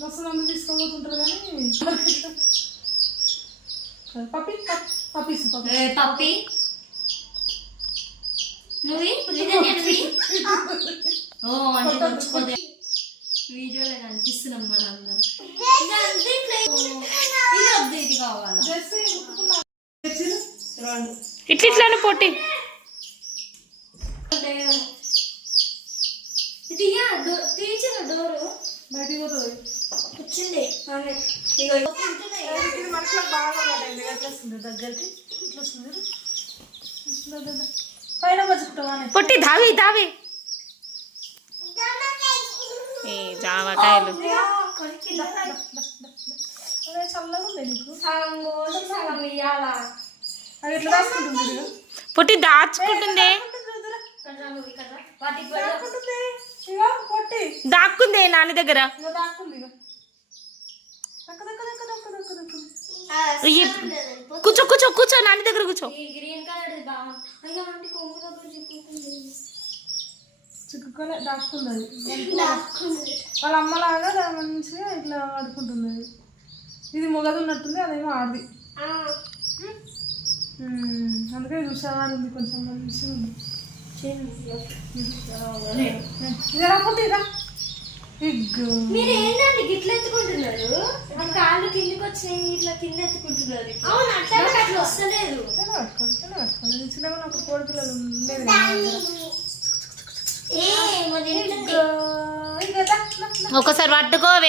మస్తు మంది తీసుకోబోతుంటారు కానీ పప్పి పప్పి నువ్వు వీడియోలో కనిపిస్తున్నాం మన అందరం ఇది కావాలా ఇట్లా పొట్టి తీసిన డోరు బయటికి పోతుంది వచ్చింది మనుషులకు బాగా ఎట్లా వస్తుంది దగ్గరికి ఇట్లా వస్తుంది పైన పచ్చుకుంటావా పొట్టి దావి జామకాయలు చల్లగా ఉంది నీకు సగం ఇయ్యాలా అది ఎట్లా రాసుకుంటుంది పొట్టి దాచుకుంటుంది దాక్కుంది నాని దగ్గర కూర్చో నాని దగ్గర కూర్చో గ్రీన్ కలర్ బాగుంది కొమ్ము దగ్గర చిక్కుకొని దాక్కుంది వాళ్ళ అమ్మలాగా దాని మంచిగా ఇట్లా ఆడుకుంటుంది ఇది మొగది ఉన్నట్టుంది అదేమో ఆడది అందుకే హుషారు ఉంది కొంచెం మంచిగా ఉంది మీరు ఏంటంటే గిట్ల ఎత్తుకుంటున్నారు కాళ్ళు కిందికి వచ్చినాయి ఇట్లా కింద ఎత్తుకుంటున్నారు అవును అట్లా వస్తలేదు చిన్నగా నాకు కోడి పిల్లలు ఉండేది ఒకసారి పట్టుకోవే